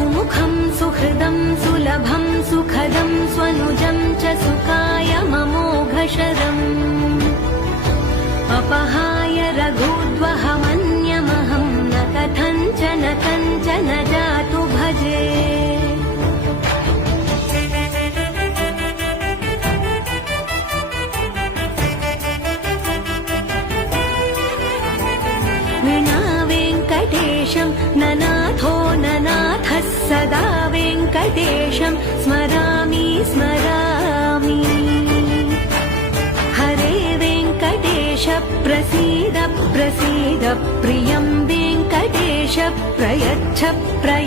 सुमुखं सुहृदं सुलभं सुखदं स्वनुजं च सुखाय ममोघशरम् अपहाय रघुद्वहमन्यमहं न कथञ्चन कञ्चन जातु भजे। विना वेङ्कटेशं ननाथो ननाथः सदा वेङ्कटेशं स्मरामि स्मरामि। हरे वेङ्कटेश प्रसीद प्रसीद प्रियं वेङ्कटेश प्रयच्छ प्रयच्छ।